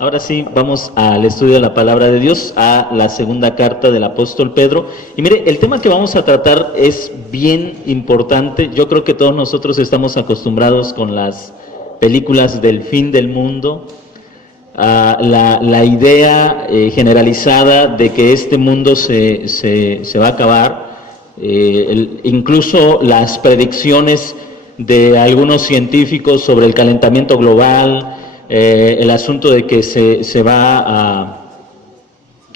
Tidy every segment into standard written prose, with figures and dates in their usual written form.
Ahora sí, vamos al estudio de la palabra de Dios, a la segunda carta del apóstol Pedro. Y mire, el tema que vamos a tratar es bien importante. Yo creo que todos nosotros estamos acostumbrados con las películas del fin del mundo, la idea generalizada de que este mundo se va a acabar, incluso las predicciones de algunos científicos sobre el calentamiento global, el asunto de que se va a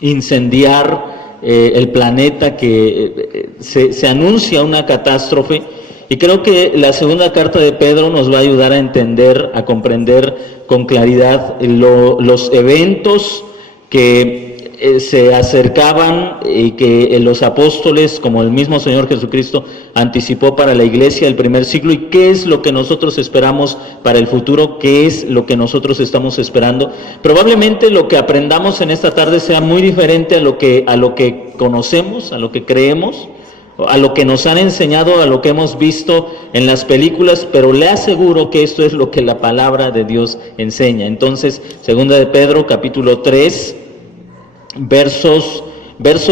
incendiar el planeta, que se anuncia una catástrofe. Y creo que la segunda carta de Pedro nos va a ayudar a entender, a comprender con claridad los eventos que se acercaban y que los apóstoles, como el mismo Señor Jesucristo, anticipó para la iglesia del primer siglo, y qué es lo que nosotros esperamos para el futuro, qué es lo que nosotros estamos esperando. Probablemente lo que aprendamos en esta tarde sea muy diferente a lo que conocemos, a lo que creemos, a lo que nos han enseñado, a lo que hemos visto en las películas, pero le aseguro que esto es lo que la palabra de Dios enseña. Entonces, segunda de Pedro, capítulo 3, verso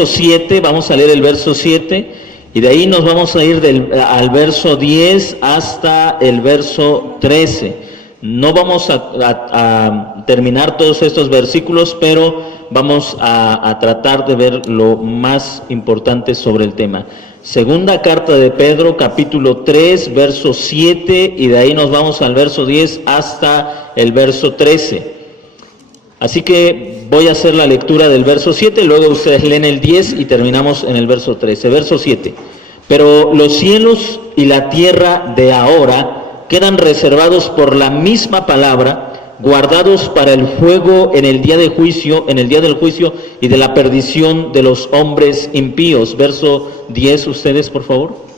7, vamos a leer el verso 7, y de ahí nos vamos a ir al verso 10 hasta el verso 13. No vamos a terminar todos estos versículos, pero vamos a tratar de ver lo más importante sobre el tema. Segunda carta de Pedro, capítulo 3, verso 7, y de ahí nos vamos al verso 10 hasta el verso 13. Así que voy a hacer la lectura del verso 7, luego ustedes leen el 10 y terminamos en el verso 13. Verso 7. Pero los cielos y la tierra de ahora quedan reservados por la misma palabra, guardados para el fuego en el día del juicio y de la perdición de los hombres impíos. Verso 10, ustedes, por favor.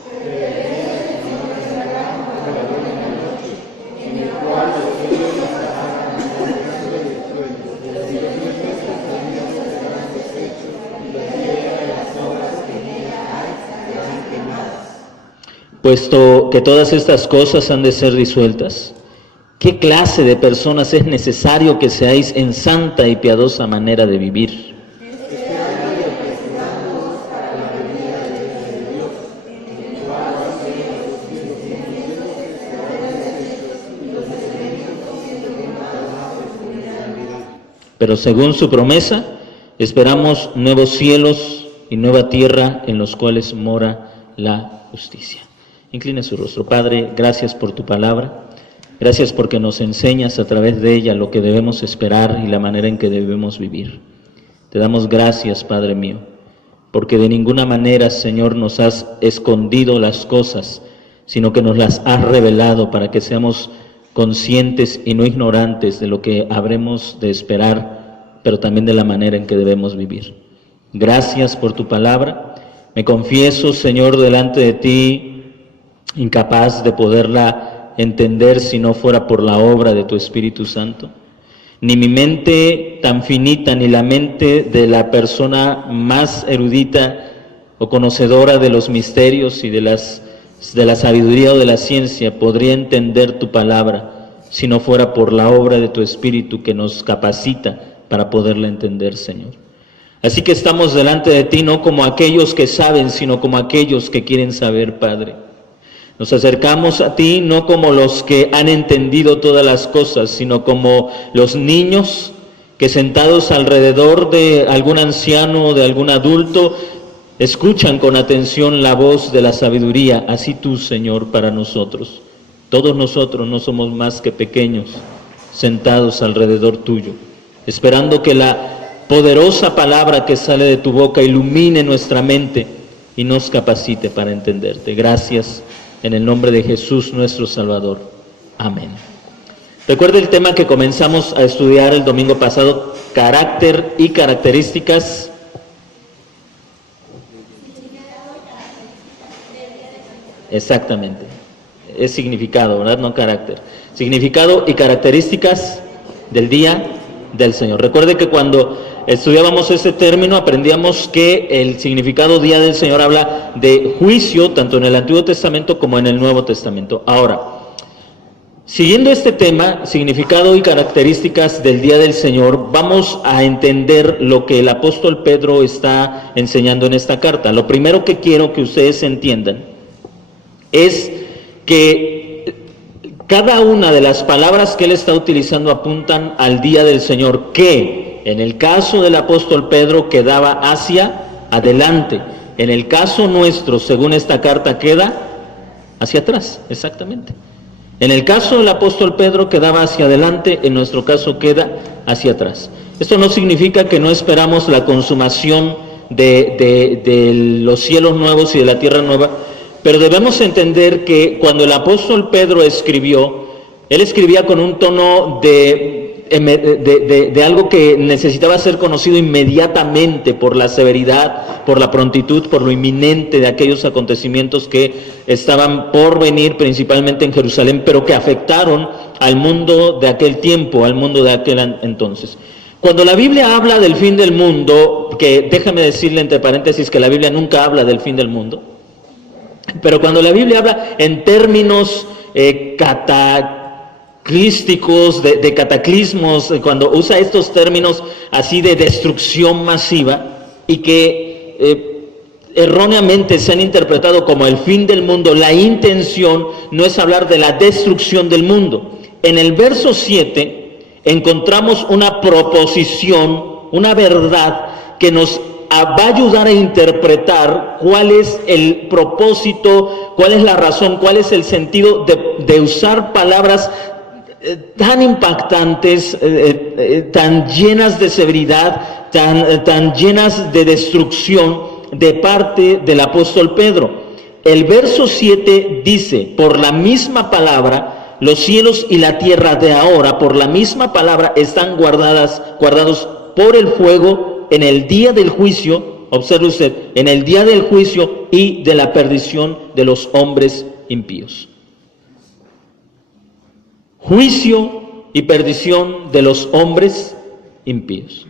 Puesto que todas estas cosas han de ser disueltas, ¿qué clase de personas es necesario que seáis en santa y piadosa manera de vivir? Pero según su promesa, esperamos nuevos cielos y nueva tierra en los cuales mora la justicia. Incline su rostro. Padre, gracias por tu palabra. Gracias porque nos enseñas a través de ella lo que debemos esperar y la manera en que debemos vivir. Te damos gracias, Padre mío, porque de ninguna manera, Señor, nos has escondido las cosas, sino que nos las has revelado para que seamos conscientes y no ignorantes de lo que habremos de esperar, pero también de la manera en que debemos vivir. Gracias por tu palabra. Me confieso, Señor, delante de ti, incapaz de poderla entender si no fuera por la obra de tu Espíritu Santo. Ni mi mente tan finita, ni la mente de la persona más erudita o conocedora de los misterios y de la sabiduría o de la ciencia podría entender tu palabra si no fuera por la obra de tu Espíritu que nos capacita para poderla entender, Señor. Así que estamos delante de ti no como aquellos que saben, sino como aquellos que quieren saber, Padre. Nos acercamos a ti no como los que han entendido todas las cosas, sino como los niños que sentados alrededor de algún anciano o de algún adulto escuchan con atención la voz de la sabiduría. Así tú, Señor, para nosotros. Todos nosotros no somos más que pequeños, sentados alrededor tuyo, esperando que la poderosa palabra que sale de tu boca ilumine nuestra mente y nos capacite para entenderte. Gracias. En el nombre de Jesús nuestro Salvador. Amén. Recuerda el tema que comenzamos a estudiar el domingo pasado, carácter y características. Exactamente. Es significado, ¿verdad? No carácter. Significado y características del día del Señor. Recuerde que cuando estudiábamos este término, aprendíamos que el significado día del Señor habla de juicio, tanto en el Antiguo Testamento como en el Nuevo Testamento. Ahora, Siguiendo este tema, significado y características del Día del Señor, vamos a entender lo que el apóstol Pedro está enseñando en esta carta. Lo primero que quiero que ustedes entiendan es que cada una de las palabras que él está utilizando apuntan al Día del Señor, que en el caso del apóstol Pedro quedaba hacia adelante. En el caso nuestro, según esta carta, queda hacia atrás, exactamente. En el caso del apóstol Pedro quedaba hacia adelante, en nuestro caso queda hacia atrás. Esto no significa que no esperamos la consumación de los cielos nuevos y de la tierra nueva, pero debemos entender que cuando el apóstol Pedro escribió, él escribía con un tono de algo que necesitaba ser conocido inmediatamente por la severidad, por la prontitud, por lo inminente de aquellos acontecimientos que estaban por venir principalmente en Jerusalén, pero que afectaron al mundo de aquel tiempo, al mundo de aquel entonces. Cuando la Biblia habla del fin del mundo, que déjame decirle entre paréntesis que la Biblia nunca habla del fin del mundo, pero cuando la Biblia habla en términos cataclísticos, de cataclismos, cuando usa estos términos así de destrucción masiva y que erróneamente se han interpretado como el fin del mundo, la intención no es hablar de la destrucción del mundo. En el verso 7 encontramos una proposición, una verdad que nos va a ayudar a interpretar cuál es el propósito, cuál es la razón, cuál es el sentido de usar palabras tan impactantes, tan llenas de severidad, tan llenas de destrucción de parte del apóstol Pedro. El verso 7 dice, por la misma palabra, los cielos y la tierra de ahora, por la misma palabra, están guardados por el fuego en el día del juicio, observe usted, en el día del juicio y de la perdición de los hombres impíos. Juicio y perdición de los hombres impíos.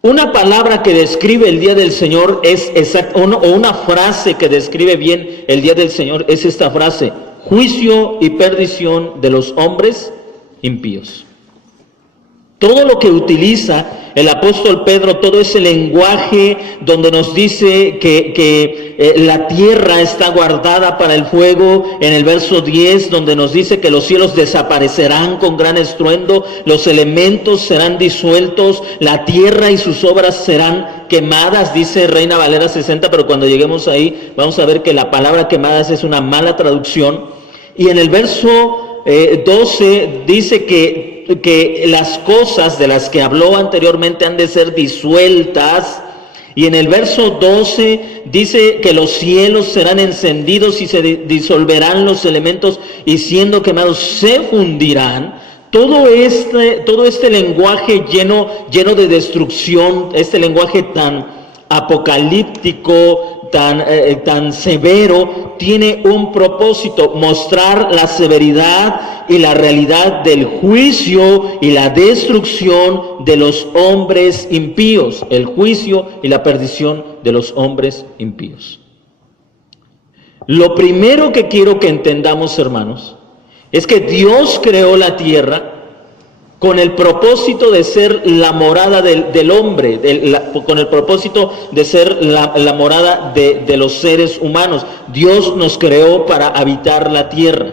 Una palabra que describe el día del Señor es exacta, o una frase que describe bien el día del Señor es esta frase: juicio y perdición de los hombres impíos. Todo lo que utiliza el apóstol Pedro, todo ese lenguaje donde nos dice que la tierra está guardada para el fuego, en el verso 10 donde nos dice que los cielos desaparecerán con gran estruendo, los elementos serán disueltos, la tierra y sus obras serán quemadas, dice Reina Valera 60, pero cuando lleguemos ahí vamos a ver que la palabra quemadas es una mala traducción. Y en el verso 12 dice que las cosas de las que habló anteriormente han de ser disueltas, y en el verso 12 dice que los cielos serán encendidos y se disolverán los elementos y siendo quemados se fundirán. Todo este lenguaje lleno de destrucción, este lenguaje tan apocalíptico, tan severo, tiene un propósito: mostrar la severidad y la realidad del juicio y la destrucción de los hombres impíos, el juicio y la perdición de los hombres impíos. Lo primero que quiero que entendamos, hermanos, es que Dios creó la tierra con el propósito de ser la morada del hombre, con el propósito de ser la morada de los seres humanos. Dios nos creó para habitar la tierra.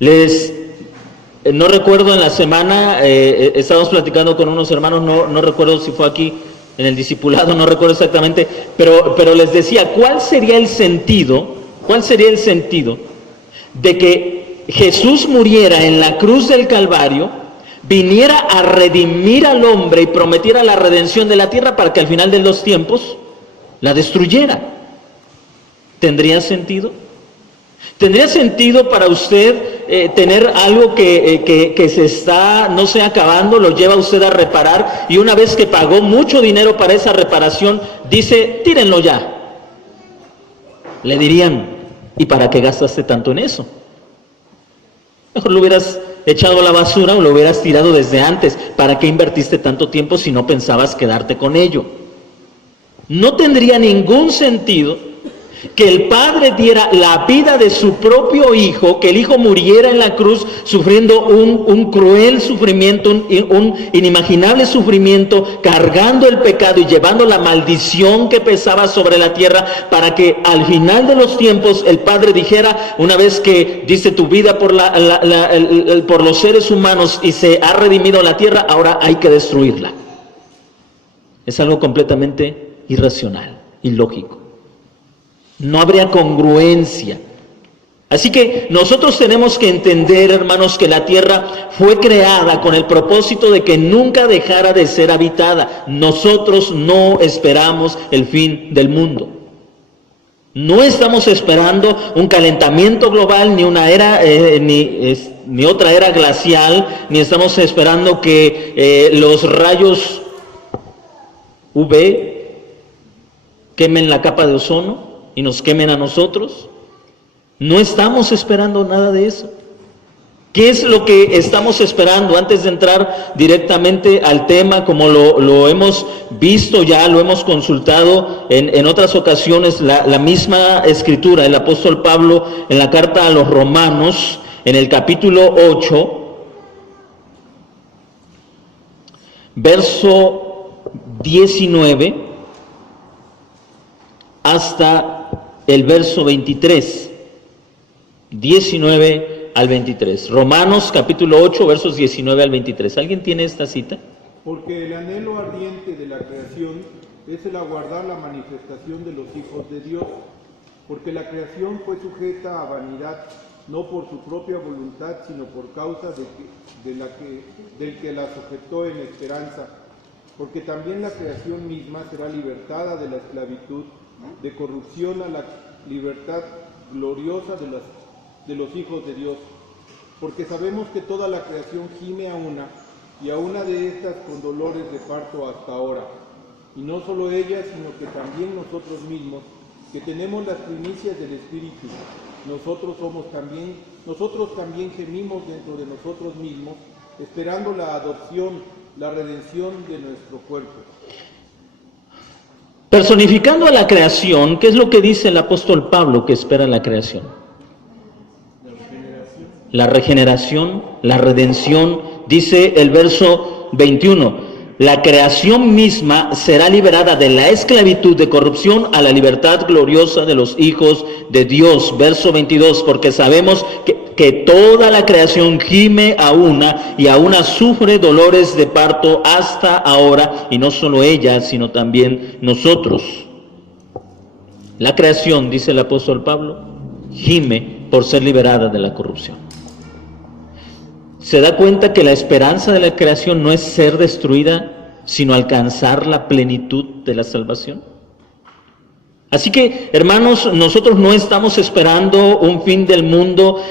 No recuerdo, en la semana estábamos platicando con unos hermanos, no recuerdo si fue aquí en el discipulado, no recuerdo exactamente, pero les decía, ¿cuál sería el sentido de que Jesús muriera en la cruz del Calvario, viniera a redimir al hombre y prometiera la redención de la tierra para que al final de los tiempos la destruyera? ¿Tendría sentido? ¿Tendría sentido para usted tener algo que se está, no sé, acabando, lo lleva usted a reparar y una vez que pagó mucho dinero para esa reparación, dice, tírenlo ya? Le dirían, ¿y para qué gastaste tanto en eso? Mejor lo hubieras echado a la basura o lo hubieras tirado desde antes. ¿Para qué invertiste tanto tiempo si no pensabas quedarte con ello? No tendría ningún sentido Que el Padre diera la vida de su propio Hijo, que el Hijo muriera en la cruz sufriendo un cruel sufrimiento, un inimaginable sufrimiento, cargando el pecado y llevando la maldición que pesaba sobre la tierra, para que al final de los tiempos el Padre dijera, una vez que diste tu vida por los seres humanos y se ha redimido la tierra, ahora hay que destruirla. Es algo completamente irracional, ilógico. No habría congruencia. Así que nosotros tenemos que entender, hermanos, que la tierra fue creada con el propósito de que nunca dejara de ser habitada. Nosotros no esperamos el fin del mundo. No estamos esperando un calentamiento global, ni una era, ni otra era glacial, ni estamos esperando que los rayos UV quemen la capa de ozono y nos quemen a nosotros. No estamos esperando nada de eso. ¿Qué es lo que estamos esperando? Antes de entrar directamente al tema, como lo hemos visto ya, lo hemos consultado en otras ocasiones, la misma escritura, el apóstol Pablo en la carta a los Romanos, en el capítulo 8, verso 19, hasta el verso 23, 19 al 23. Romanos capítulo 8, versos 19 al 23. ¿Alguien tiene esta cita? Porque el anhelo ardiente de la creación es el aguardar la manifestación de los hijos de Dios, porque la creación fue sujeta a vanidad, no por su propia voluntad, sino por causa del que la sujetó en esperanza, porque también la creación misma será libertada de la esclavitud de corrupción a la libertad gloriosa de los hijos de Dios, porque sabemos que toda la creación gime a una, y a una de estas con dolores de parto hasta ahora, y no solo ella, sino que también nosotros mismos, que tenemos las primicias del Espíritu, nosotros también gemimos dentro de nosotros mismos, esperando la adopción, la redención de nuestro cuerpo. Personificando a la creación, ¿qué es lo que dice el apóstol Pablo que espera la creación? La regeneración, la redención. Dice el verso 21, la creación misma será liberada de la esclavitud de corrupción a la libertad gloriosa de los hijos de Dios. Verso 22, porque sabemos que toda la creación gime a una y a una sufre dolores de parto hasta ahora, y no solo ella, sino también nosotros. La creación, dice el apóstol Pablo, gime por ser liberada de la corrupción. Se da cuenta que la esperanza de la creación no es ser destruida, sino alcanzar la plenitud de la salvación. Así que, hermanos, nosotros no estamos esperando un fin del mundo.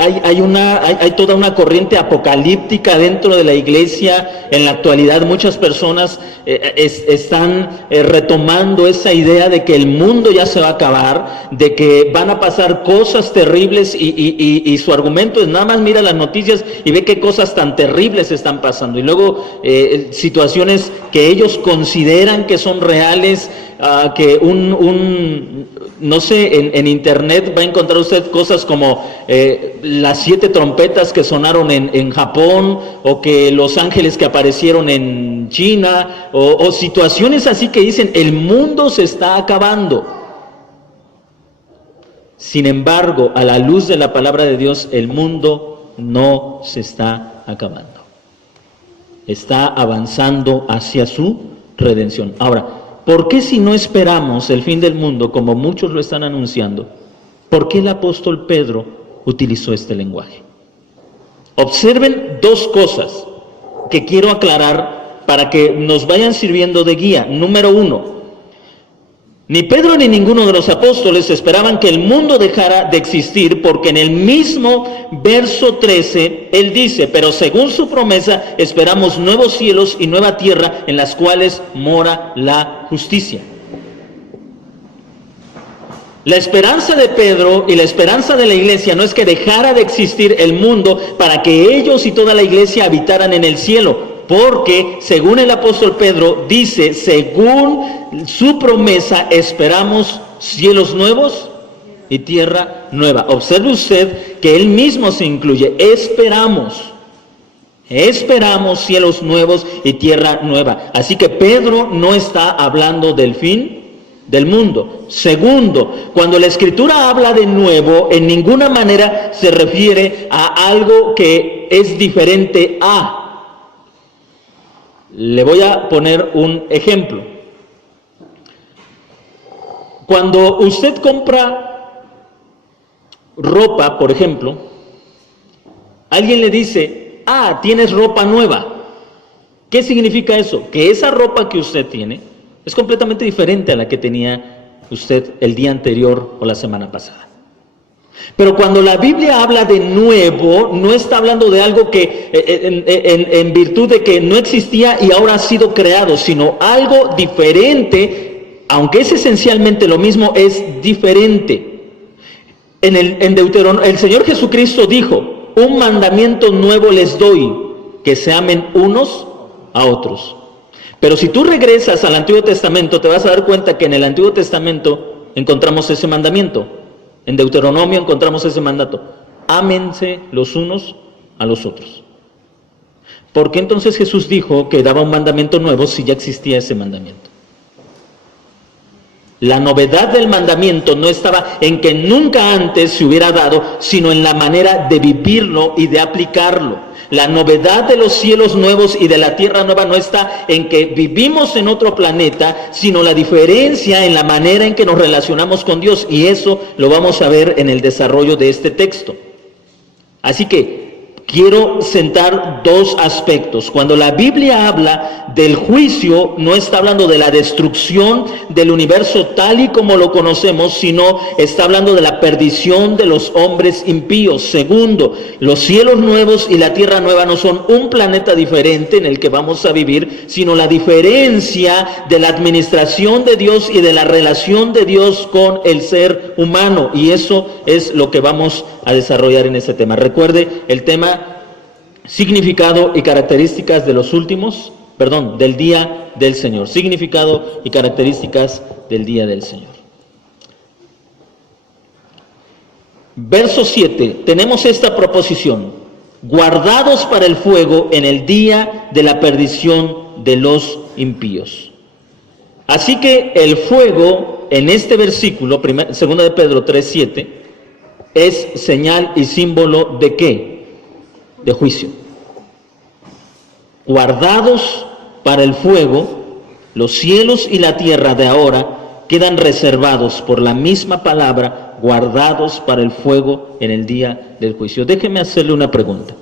Hay toda una corriente apocalíptica dentro de la iglesia. En la actualidad muchas personas están retomando esa idea de que el mundo ya se va a acabar, de que van a pasar cosas terribles, y su argumento es nada más mira las noticias y ve qué cosas tan terribles están pasando, y luego situaciones que ellos consideran que son reales, que no sé, en internet va a encontrar usted cosas como las 7 trompetas que sonaron en Japón, o que los ángeles que aparecieron en China, o situaciones así que dicen el mundo se está acabando. Sin embargo, a la luz de la palabra de Dios, el mundo no se está acabando. Está avanzando hacia su redención. Ahora, ¿por qué si no esperamos el fin del mundo, como muchos lo están anunciando, por qué el apóstol Pedro utilizó este lenguaje? Observen 2 cosas que quiero aclarar para que nos vayan sirviendo de guía. Número 1, ni Pedro ni ninguno de los apóstoles esperaban que el mundo dejara de existir, porque en el mismo verso 13, él dice, pero según su promesa esperamos nuevos cielos y nueva tierra en las cuales mora la justicia. La esperanza de Pedro y la esperanza de la iglesia no es que dejara de existir el mundo para que ellos y toda la iglesia habitaran en el cielo. porque según el apóstol Pedro dice, según su promesa esperamos cielos nuevos y tierra nueva. Observe usted que él mismo se incluye, esperamos cielos nuevos y tierra nueva. Así que Pedro no está hablando del fin del mundo. Segundo, cuando la Escritura habla de nuevo, en ninguna manera se refiere a algo que es diferente a. Le voy a poner un ejemplo. Cuando usted compra ropa, por ejemplo, alguien le dice, tienes ropa nueva. ¿Qué significa eso? Que esa ropa que usted tiene es completamente diferente a la que tenía usted el día anterior o la semana pasada. Pero cuando la Biblia habla de nuevo, no está hablando de algo que en virtud de que no existía y ahora ha sido creado, sino algo diferente, aunque es esencialmente lo mismo, es diferente. En Deuteronomio, el Señor Jesucristo dijo, un mandamiento nuevo les doy, que se amen unos a otros. Pero si tú regresas al Antiguo Testamento, te vas a dar cuenta que en el Antiguo Testamento encontramos ese mandamiento. En Deuteronomio encontramos ese mandato. Ámense los unos a los otros. ¿Por qué entonces Jesús dijo que daba un mandamiento nuevo si ya existía ese mandamiento? La novedad del mandamiento no estaba en que nunca antes se hubiera dado, sino en la manera de vivirlo y de aplicarlo. La novedad de los cielos nuevos y de la tierra nueva no está en que vivimos en otro planeta, sino la diferencia en la manera en que nos relacionamos con Dios. Y eso lo vamos a ver en el desarrollo de este texto. Así que quiero sentar dos aspectos. Cuando la Biblia habla del juicio, no está hablando de la destrucción del universo tal y como lo conocemos, sino está hablando de la perdición de los hombres impíos. Segundo, los cielos nuevos y la tierra nueva no son un planeta diferente en el que vamos a vivir, sino la diferencia de la administración de Dios y de la relación de Dios con el ser humano. Y eso es lo que vamos a desarrollar en este tema. Recuerde el tema significado y características de los últimos, del día del Señor. Significado y características del día del Señor. Verso 7, tenemos esta proposición: guardados para el fuego en el día de la perdición de los impíos. Así que el fuego en este versículo, 2 de Pedro 3:7, es señal y símbolo ¿de qué? De juicio. Guardados para el fuego, los cielos y la tierra de ahora quedan reservados por la misma palabra, guardados para el fuego en el día del juicio. Déjeme hacerle una pregunta.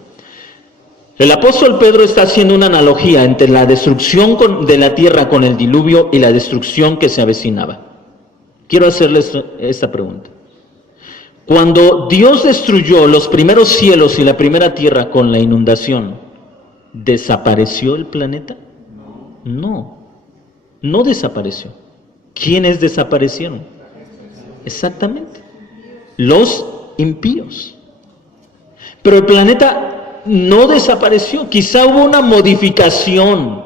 El apóstol Pedro está haciendo una analogía entre la destrucción de la tierra con el diluvio y la destrucción que se avecinaba. Quiero hacerle esta pregunta. Cuando Dios destruyó los primeros cielos y la primera tierra con la inundación, ¿desapareció el planeta? No desapareció. ¿Quiénes desaparecieron? Exactamente, los impíos. Pero el planeta no desapareció. Quizá hubo una modificación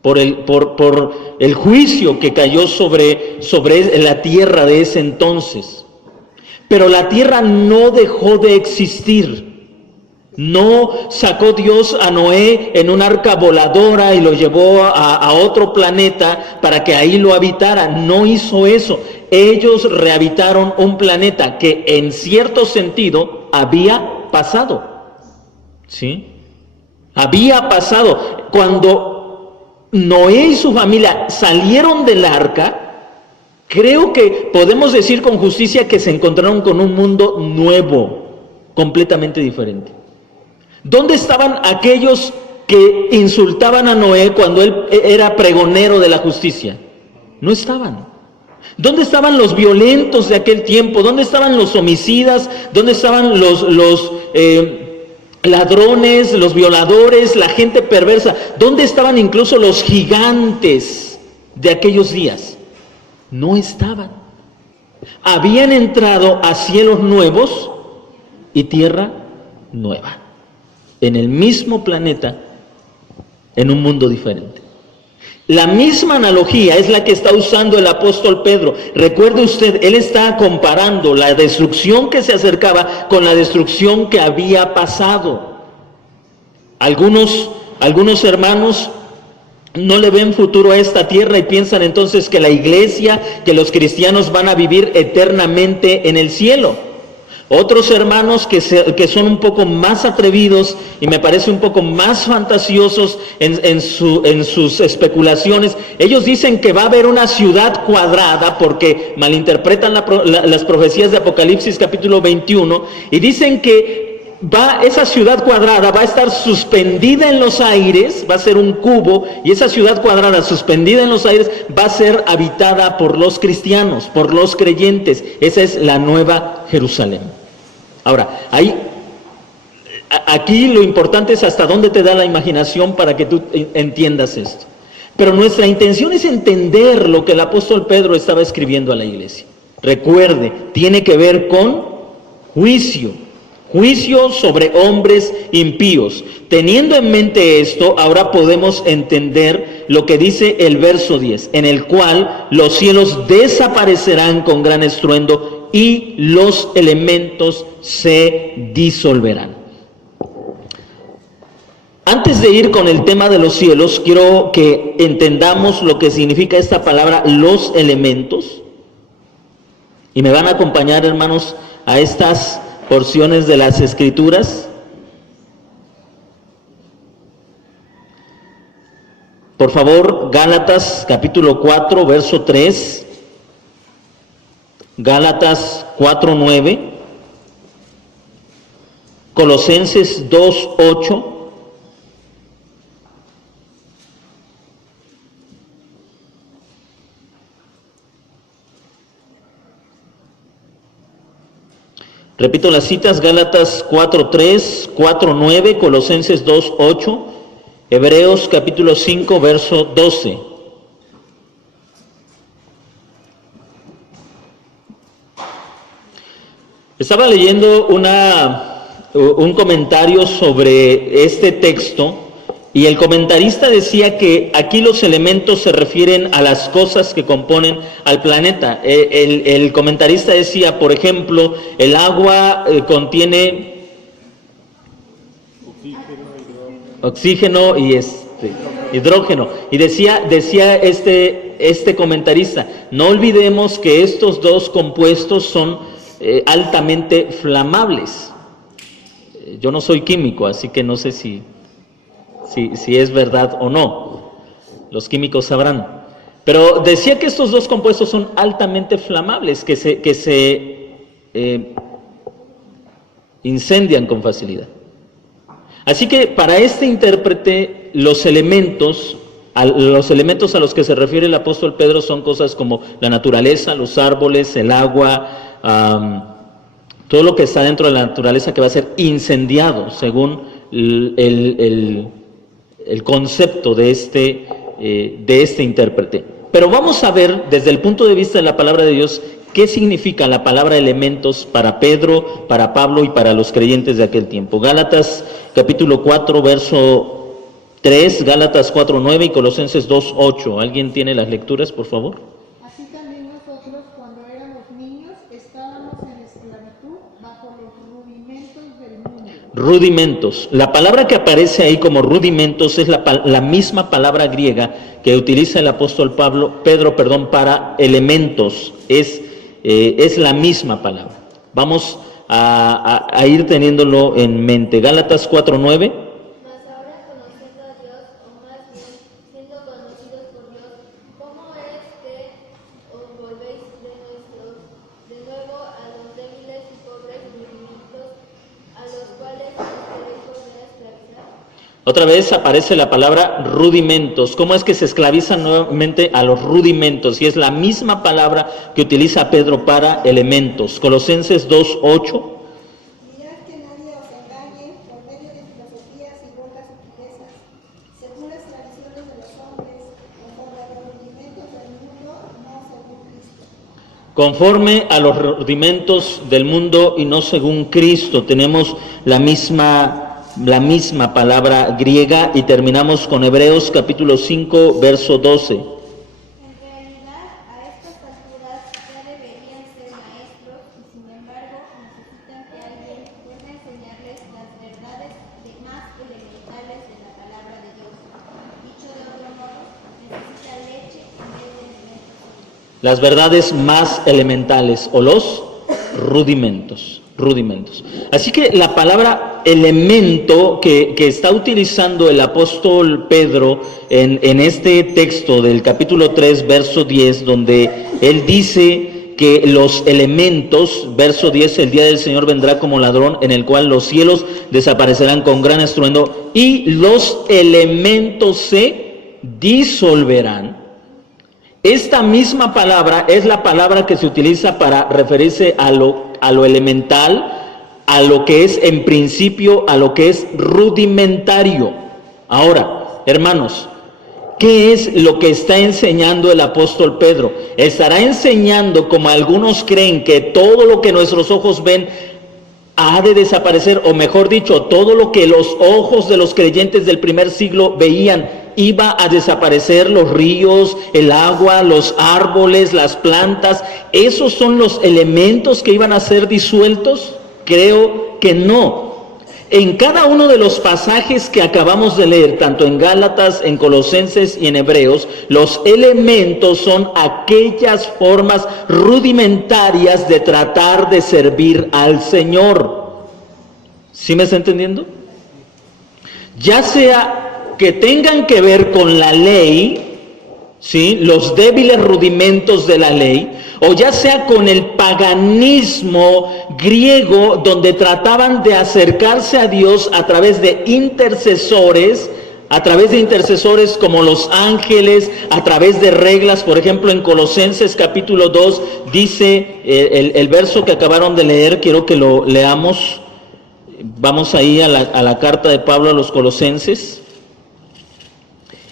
por el juicio que cayó sobre la tierra de ese entonces. Pero la tierra no dejó de existir. No sacó Dios a Noé en un arca voladora y lo llevó a otro planeta para que ahí lo habitara. No hizo eso. Ellos rehabitaron un planeta que en cierto sentido había pasado. ¿Sí? Había pasado. Cuando Noé y su familia salieron del arca, creo que podemos decir con justicia que se encontraron con un mundo nuevo, completamente diferente. ¿Dónde estaban aquellos que insultaban a Noé cuando él era pregonero de la justicia? No estaban. ¿Dónde estaban los violentos de aquel tiempo? ¿Dónde estaban los homicidas? ¿Dónde estaban los ladrones, los violadores, la gente perversa? ¿Dónde estaban incluso los gigantes de aquellos días? No estaban. Habían entrado a cielos nuevos y tierra nueva, en el mismo planeta en un mundo diferente. La misma analogía es la que está usando el apóstol Pedro. Recuerde usted, él está comparando la destrucción que se acercaba con la destrucción que había pasado. Algunos hermanos no le ven futuro a esta tierra y piensan entonces que la iglesia, que los cristianos van a vivir eternamente en el cielo. Otros hermanos que son un poco más atrevidos y me parece un poco más fantasiosos en sus especulaciones, ellos dicen que va a haber una ciudad cuadrada porque malinterpretan las profecías de Apocalipsis capítulo 21 y dicen que esa ciudad cuadrada va a estar suspendida en los aires, va a ser un cubo, y esa ciudad cuadrada suspendida en los aires va a ser habitada por los cristianos, por los creyentes. Esa es la nueva Jerusalén. Ahora, aquí lo importante es hasta dónde te da la imaginación para que tú entiendas esto. Pero nuestra intención es entender lo que el apóstol Pedro estaba escribiendo a la iglesia. Recuerde, tiene que ver con juicio sobre hombres impíos. Teniendo en mente esto, ahora podemos entender lo que dice el verso 10, en el cual los cielos desaparecerán con gran estruendo y los elementos se disolverán. Antes de ir con el tema de los cielos, quiero que entendamos lo que significa esta palabra, los elementos. Y me van a acompañar, hermanos, a estas porciones de las Escrituras. Por favor, Gálatas capítulo 4, verso 3, Gálatas 4, 9, Colosenses 2, 8, repito las citas, Gálatas 4:3, 4:9, Colosenses 2:8, Hebreos capítulo 5, verso 12. Estaba leyendo un comentario sobre este texto y el comentarista decía que aquí los elementos se refieren a las cosas que componen al planeta. El comentarista decía, por ejemplo, el agua contiene oxígeno y hidrógeno. Y decía este comentarista, no olvidemos que estos dos compuestos son altamente flamables. Yo no soy químico, así que no sé si es verdad o no. Los químicos sabrán. Pero decía que estos dos compuestos son altamente flamables, que se incendian con facilidad. Así que para este intérprete, los elementos a los que se refiere el apóstol Pedro son cosas como la naturaleza, los árboles, el agua, todo lo que está dentro de la naturaleza que va a ser incendiado, según el concepto de este intérprete. Pero vamos a ver desde el punto de vista de la palabra de Dios qué significa la palabra elementos para Pedro, para Pablo y para los creyentes de aquel tiempo. Gálatas capítulo 4 verso 3, Gálatas 4, 9 y Colosenses 2, 8. ¿Alguien tiene las lecturas, por favor? Así también nosotros, cuando éramos niños, estábamos en esclavitud bajo los rudimentos del mundo. Rudimentos. La palabra que aparece ahí como rudimentos es la misma palabra griega que utiliza el apóstol Pedro, para elementos. Es la misma palabra. Vamos a ir teniéndolo en mente. Gálatas 4, 9. Mas ahora conociendo a Dios, o más bien siendo conocidos por Dios, ¿cómo es que os volvéis de nuevo a los débiles y pobres rudimentos a los cuales os queréis volver a esclavizar? Otra vez aparece la palabra rudimentos. ¿Cómo es que se esclavizan nuevamente a los rudimentos? Y es la misma palabra que utiliza Pedro para elementos. Colosenses 2, 8. Mirad que nadie os engañe por medio de filosofías y locas sutilezas, según las tradiciones de los hombres, conforme a los rudimentos del mundo, no según Cristo. Conforme a los rudimentos del mundo y no según Cristo. Tenemos la misma la misma palabra griega, y terminamos con Hebreos capítulo 5, verso 12. En realidad, a estas alturas ya deberían ser maestros y sin embargo necesitan que alguien pueda enseñarles las verdades más elementales de la palabra de Dios. Dicho de otro modo, necesitan leche en vez de alimentos sólidos. Las verdades más elementales o los rudimentos. Así que la palabra elemento que está utilizando el apóstol Pedro en este texto del capítulo 3, verso 10, donde él dice que los elementos, verso 10, el día del Señor vendrá como ladrón, en el cual los cielos desaparecerán con gran estruendo y los elementos se disolverán. Esta misma palabra es la palabra que se utiliza para referirse a lo elemental, a lo que es en principio, a lo que es rudimentario. Ahora, hermanos, ¿qué es lo que está enseñando el apóstol Pedro? ¿Estará enseñando, como algunos creen, que todo lo que nuestros ojos ven ha de desaparecer? O mejor dicho, todo lo que los ojos de los creyentes del primer siglo veían iba a desaparecer, los ríos, el agua, los árboles, las plantas. ¿Esos son los elementos que iban a ser disueltos? Creo que no. En cada uno de los pasajes que acabamos de leer, tanto en Gálatas, en Colosenses y en Hebreos, los elementos son aquellas formas rudimentarias de tratar de servir al Señor. ¿Sí me está entendiendo? Ya sea que tengan que ver con la ley, ¿sí?, los débiles rudimentos de la ley, o ya sea con el paganismo griego, donde trataban de acercarse a Dios a través de intercesores como los ángeles, a través de reglas. Por ejemplo, en Colosenses capítulo 2 dice el verso que acabaron de leer, quiero que lo leamos. Vamos ahí a la carta de Pablo a los Colosenses.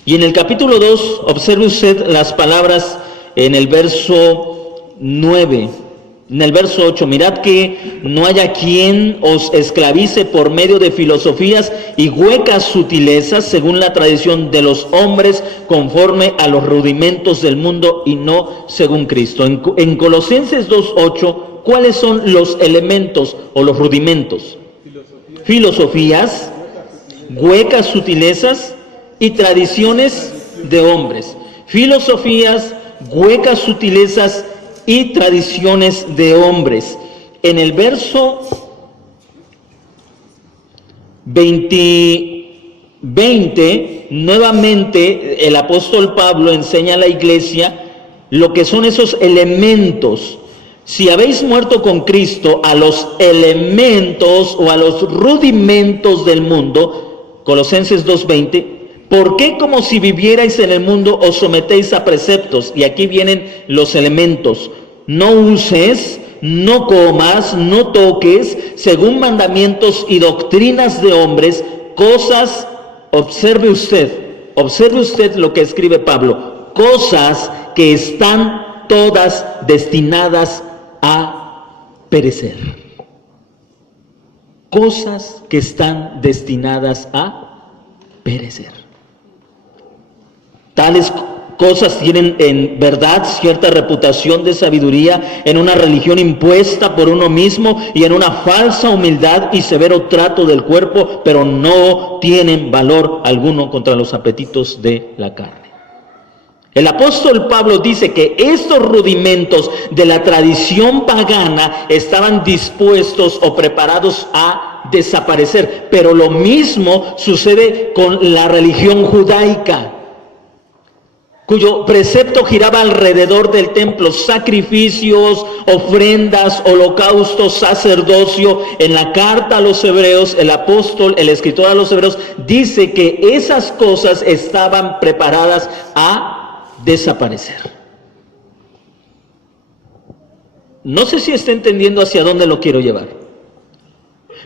Y en el capítulo 2, observe usted las palabras en el verso 9, en el verso 8. Mirad que no haya quien os esclavice por medio de filosofías y huecas sutilezas, según la tradición de los hombres, conforme a los rudimentos del mundo y no según Cristo. En Colosenses 2:8, ¿cuáles son los elementos o los rudimentos? Filosofías, huecas sutilezas y tradiciones de hombres. Filosofías, huecas sutilezas y tradiciones de hombres. En el verso 20, nuevamente el apóstol Pablo enseña a la iglesia lo que son esos elementos. Si habéis muerto con Cristo a los elementos o a los rudimentos del mundo, Colosenses 2:20, ¿por qué como si vivierais en el mundo os sometéis a preceptos? Y aquí vienen los elementos. No uses, no comas, no toques, según mandamientos y doctrinas de hombres, cosas, observe usted lo que escribe Pablo, cosas que están todas destinadas a perecer. Cosas que están destinadas a perecer. Tales cosas tienen en verdad cierta reputación de sabiduría en una religión impuesta por uno mismo y en una falsa humildad y severo trato del cuerpo, pero no tienen valor alguno contra los apetitos de la carne. El apóstol Pablo dice que estos rudimentos de la tradición pagana estaban dispuestos o preparados a desaparecer, pero lo mismo sucede con la religión judaica, cuyo precepto giraba alrededor del templo: sacrificios, ofrendas, holocaustos, sacerdocio. En la carta a los Hebreos, el escritor a los Hebreos, dice que esas cosas estaban preparadas a desaparecer. No sé si está entendiendo hacia dónde lo quiero llevar.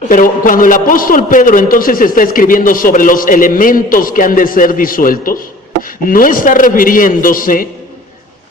Pero cuando el apóstol Pedro entonces está escribiendo sobre los elementos que han de ser disueltos, no está refiriéndose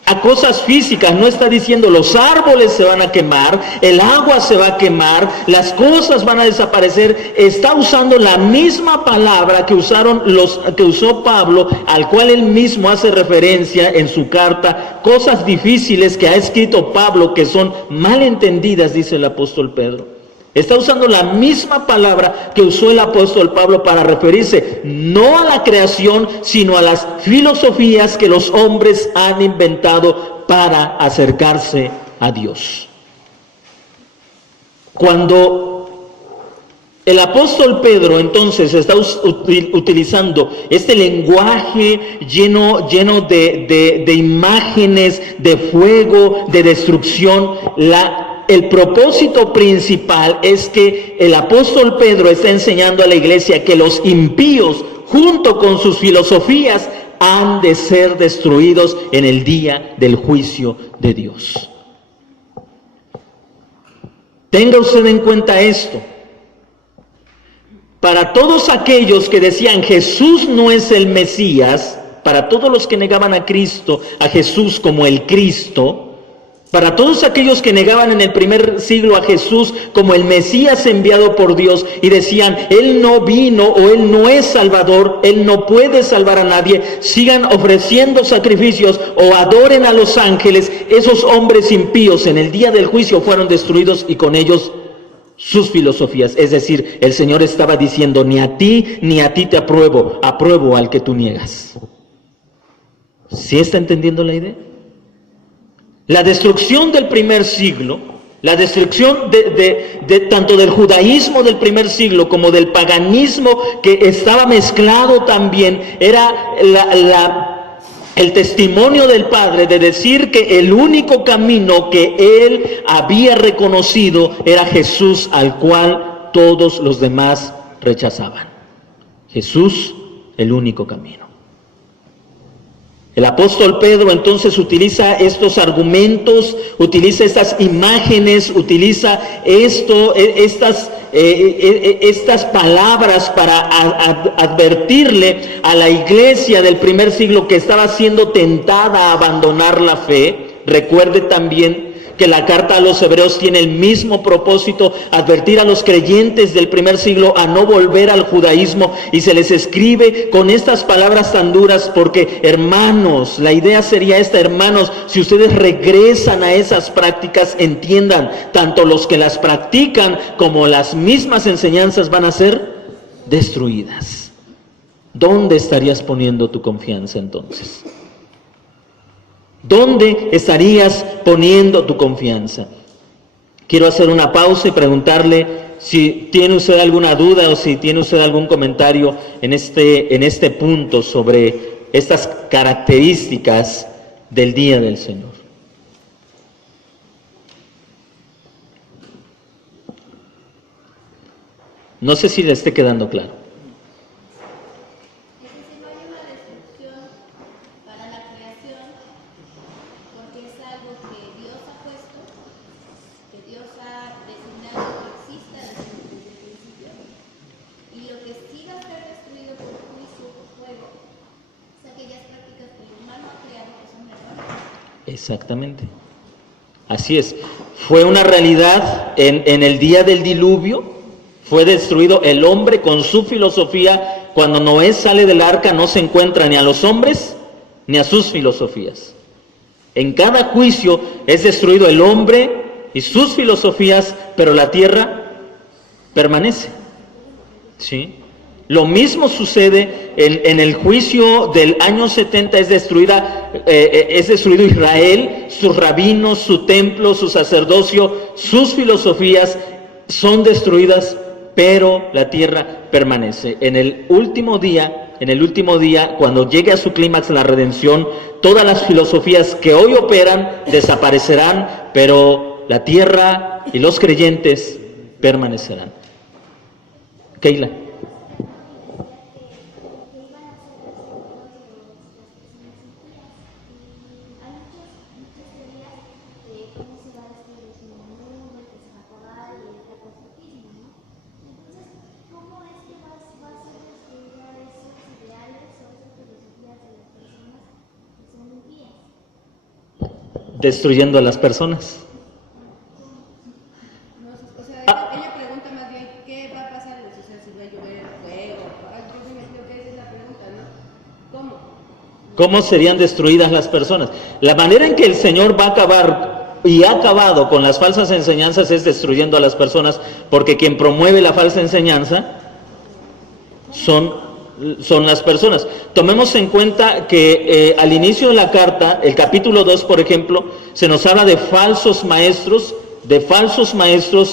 a cosas físicas, no está diciendo los árboles se van a quemar, el agua se va a quemar, las cosas van a desaparecer. Está usando la misma palabra que usó Pablo, al cual él mismo hace referencia en su carta, cosas difíciles que ha escrito Pablo que son malentendidas, dice el apóstol Pedro. Está usando la misma palabra que usó el apóstol Pablo para referirse no a la creación, sino a las filosofías que los hombres han inventado para acercarse a Dios. Cuando el apóstol Pedro entonces está utilizando este lenguaje lleno de imágenes, de fuego, de destrucción, el propósito principal es que el apóstol Pedro está enseñando a la iglesia que los impíos, junto con sus filosofías, han de ser destruidos en el día del juicio de Dios. Tenga usted en cuenta esto. Para todos aquellos que decían Jesús no es el Mesías, para todos los que negaban a Cristo, a Jesús como el Cristo, para todos aquellos que negaban en el primer siglo a Jesús como el Mesías enviado por Dios y decían, Él no vino o Él no es Salvador, Él no puede salvar a nadie, sigan ofreciendo sacrificios o adoren a los ángeles, esos hombres impíos en el día del juicio fueron destruidos y con ellos sus filosofías. Es decir, el Señor estaba diciendo, ni a ti te apruebo, apruebo al que tú niegas. ¿Sí está entendiendo la idea? La destrucción del primer siglo, la destrucción de tanto del judaísmo del primer siglo como del paganismo que estaba mezclado también, era el testimonio del Padre de decir que el único camino que Él había reconocido era Jesús, al cual todos los demás rechazaban. Jesús, el único camino. El apóstol Pedro entonces utiliza estos argumentos, utiliza estas imágenes, utiliza estas palabras para advertirle a la iglesia del primer siglo que estaba siendo tentada a abandonar la fe. Recuerde también que la carta a los hebreos tiene el mismo propósito, advertir a los creyentes del primer siglo a no volver al judaísmo, y se les escribe con estas palabras tan duras porque, hermanos, la idea sería esta, hermanos, si ustedes regresan a esas prácticas, entiendan, tanto los que las practican como las mismas enseñanzas van a ser destruidas. ¿Dónde estarías poniendo tu confianza entonces? ¿Dónde estarías poniendo tu confianza? Quiero hacer una pausa y preguntarle si tiene usted alguna duda o si tiene usted algún comentario en este punto sobre estas características del día del Señor. No sé si le esté quedando claro. Exactamente. Así es. Fue una realidad en el día del diluvio. Fue destruido el hombre con su filosofía. Cuando Noé sale del arca no se encuentra ni a los hombres ni a sus filosofías. En cada juicio es destruido el hombre y sus filosofías, pero la tierra permanece. ¿Sí? Lo mismo sucede en el juicio del año 70, es destruido Israel, sus rabinos, su templo, su sacerdocio, sus filosofías son destruidas, pero la tierra permanece. En el último día, cuando llegue a su clímax la redención, todas las filosofías que hoy operan desaparecerán, pero la tierra y los creyentes permanecerán. Keila. destruyendo a las personas. No, o sea, ella pregunta más bien, ¿qué va a pasar? O sea, si va a llover fuego. Yo me creo que esa es la pregunta, ¿no? ¿Cómo? ¿Cómo serían destruidas las personas? La manera en que el Señor va a acabar y ha acabado con las falsas enseñanzas es destruyendo a las personas, porque quien promueve la falsa enseñanza son las personas. Tomemos en cuenta que al inicio de la carta, el capítulo 2, por ejemplo, se nos habla de falsos maestros,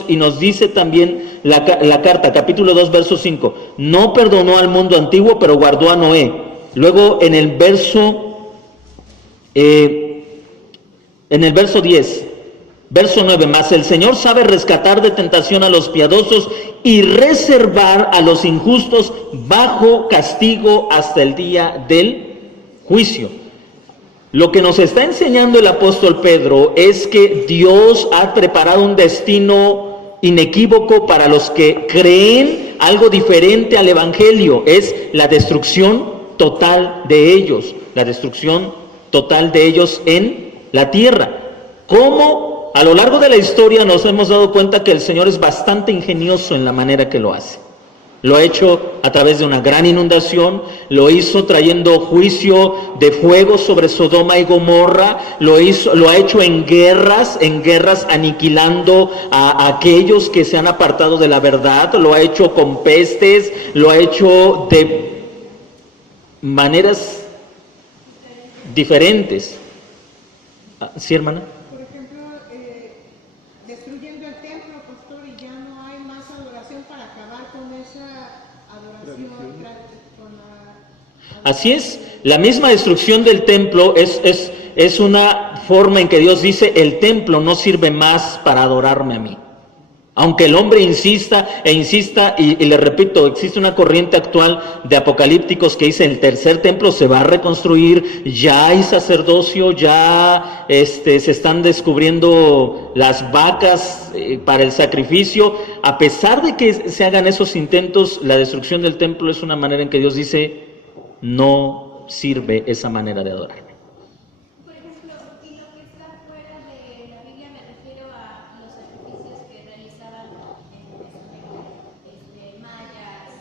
y nos dice también la carta, capítulo 2, verso 5, no perdonó al mundo antiguo, pero guardó a Noé. Luego en el verso 10, verso 9, mas el Señor sabe rescatar de tentación a los piadosos y reservar a los injustos bajo castigo hasta el día del juicio. Lo que nos está enseñando el apóstol Pedro es que Dios ha preparado un destino inequívoco para los que creen algo diferente al Evangelio, es la destrucción total de ellos, en la tierra. ¿Cómo? A lo largo de la historia nos hemos dado cuenta que el Señor es bastante ingenioso en la manera que lo hace. Lo ha hecho a través de una gran inundación, lo hizo trayendo juicio de fuego sobre Sodoma y Gomorra, lo ha hecho en guerras aniquilando a aquellos que se han apartado de la verdad, lo ha hecho con pestes, lo ha hecho de maneras diferentes. ¿Sí, hermana? Por ejemplo, destruyendo el templo, pastor, y ya no hay más adoración para acabar con esa adoración. Así es, la misma destrucción del templo es una forma en que Dios dice, el templo no sirve más para adorarme a mí. Aunque el hombre insista, y le repito, existe una corriente actual de apocalípticos que dice el tercer templo se va a reconstruir, ya hay sacerdocio, ya se están descubriendo las vacas para el sacrificio. A pesar de que se hagan esos intentos, la destrucción del templo es una manera en que Dios dice, no sirve esa manera de adorar. Por ejemplo, y lo que está fuera de la Biblia me refiero a los sacrificios que realizaban en Mesoamérica, mayas,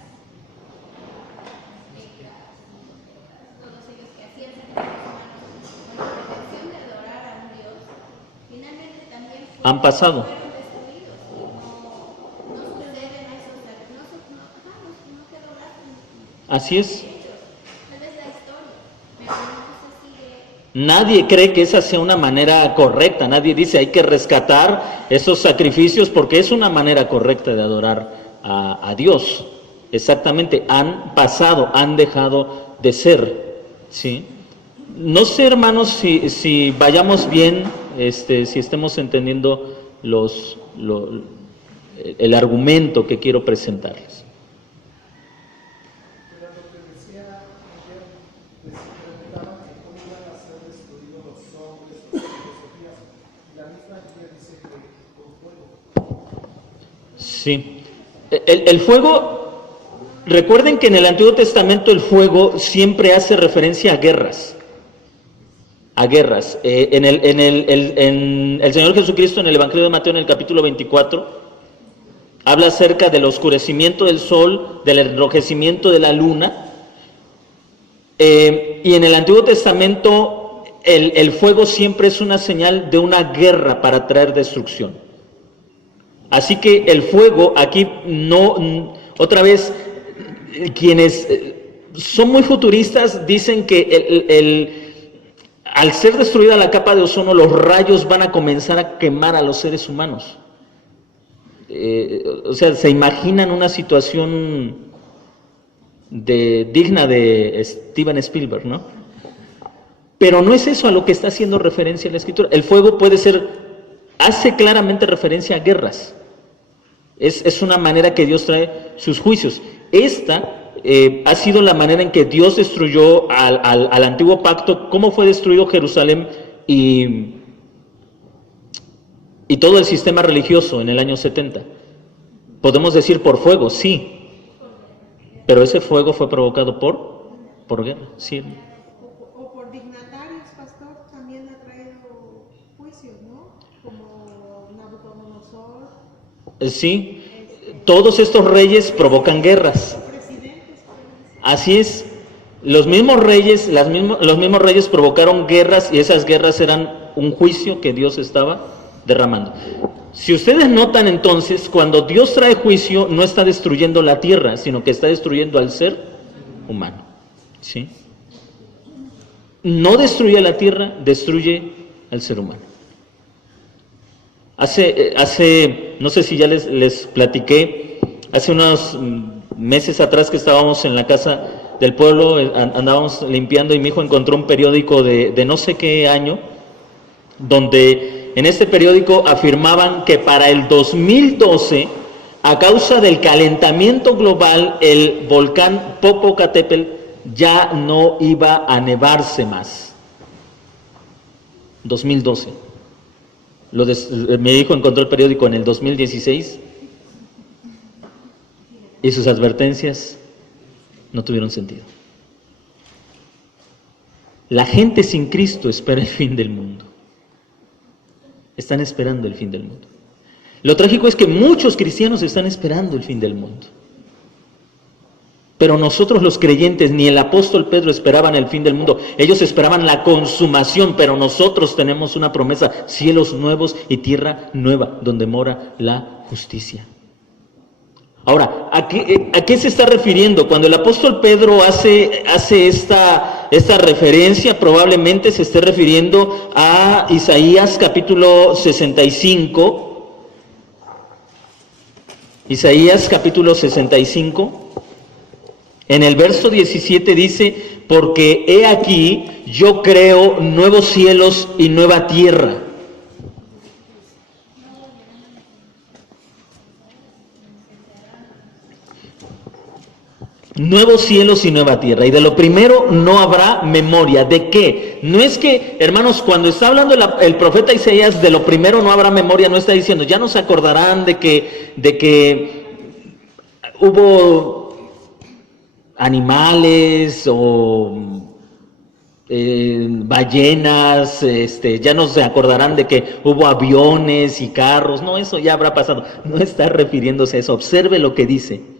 aztecas, todos ellos que hacían sacrificios humanos con la intención de adorar a un Dios, finalmente también Han pasado. fueron destruidos y no suceden esos sacrificios, no quedó rastro. Así es. Tal vez la historia, pero no se sigue. Nadie cree que esa sea una manera correcta, nadie dice hay que rescatar esos sacrificios porque es una manera correcta de adorar a Dios. Exactamente, han pasado, han dejado de ser, ¿sí? No sé, hermanos, si vayamos bien, si estemos entendiendo el argumento que quiero presentarles. Sí. El fuego, recuerden que en el Antiguo Testamento el fuego siempre hace referencia a guerras. El Señor Jesucristo en el Evangelio de Mateo en el capítulo 24 habla acerca del oscurecimiento del sol, del enrojecimiento de la luna. Y en el Antiguo Testamento el fuego siempre es una señal de una guerra para traer destrucción. Así que el fuego aquí otra vez, quienes son muy futuristas dicen que al ser destruida la capa de ozono, los rayos van a comenzar a quemar a los seres humanos. O sea, se imaginan una situación digna de Steven Spielberg, ¿no? Pero no es eso a lo que está haciendo referencia la Escritura. El fuego hace claramente referencia a guerras. Es una manera que Dios trae sus juicios. Esta ha sido la manera en que Dios destruyó al antiguo pacto. ¿Cómo fue destruido Jerusalén y todo el sistema religioso en el año 70? Podemos decir por fuego, sí. Pero ese fuego fue provocado por guerra, sí. O por dignatarios, pastor, también ha traído Sí, todos estos reyes provocan guerras. Así es. Los mismos reyes provocaron guerras y esas guerras eran un juicio que Dios estaba derramando. Si ustedes notan entonces, cuando Dios trae juicio, no está destruyendo la tierra, sino que está destruyendo al ser humano. ¿Sí? No destruye la tierra, destruye al ser humano. Hace no sé si ya les platiqué, hace unos meses atrás que estábamos en la casa del pueblo, andábamos limpiando y mi hijo encontró un periódico de no sé qué año, donde en este periódico afirmaban que para el 2012, a causa del calentamiento global, el volcán Popocatépetl ya no iba a nevarse más. 2012. Mi hijo encontró el periódico en el 2016 y sus advertencias no tuvieron sentido. La gente sin Cristo espera el fin del mundo. Están esperando el fin del mundo. Lo trágico es que muchos cristianos están esperando el fin del mundo. Pero nosotros los creyentes, ni el apóstol Pedro esperaban el fin del mundo. Ellos esperaban la consumación, pero nosotros tenemos una promesa: cielos nuevos y tierra nueva, donde mora la justicia. Ahora, ¿a qué se está refiriendo? Cuando el apóstol Pedro hace esta referencia, probablemente se esté refiriendo a Isaías capítulo 65. Isaías capítulo 65. En el verso 17 dice: porque he aquí, yo creo nuevos cielos y nueva tierra. Nuevos cielos y nueva tierra. Y de lo primero no habrá memoria. ¿De qué? No es que, hermanos, cuando está hablando el profeta Isaías, de lo primero no habrá memoria, no está diciendo, ya no se acordarán de que hubo animales o ballenas, ya no se acordarán de que hubo aviones y carros. No, eso ya habrá pasado. No está refiriéndose a eso. Observe lo que dice.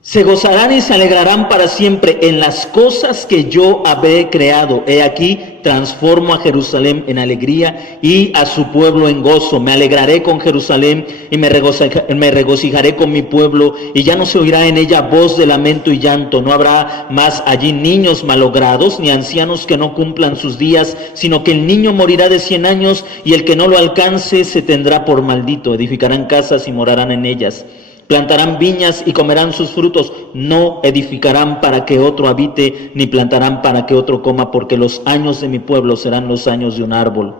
Se gozarán y se alegrarán para siempre en las cosas que yo habré creado. He aquí, transformo a Jerusalén en alegría y a su pueblo en gozo. Me alegraré con Jerusalén y me regocijaré con mi pueblo, y ya no se oirá en ella voz de lamento y llanto. No habrá más allí niños malogrados, ni ancianos que no cumplan sus días, sino que el niño morirá de 100 años, y el que no lo alcance se tendrá por maldito. Edificarán casas y morarán en ellas. Plantarán viñas y comerán sus frutos. No edificarán para que otro habite, ni plantarán para que otro coma, porque los años de mi pueblo serán los años de un árbol.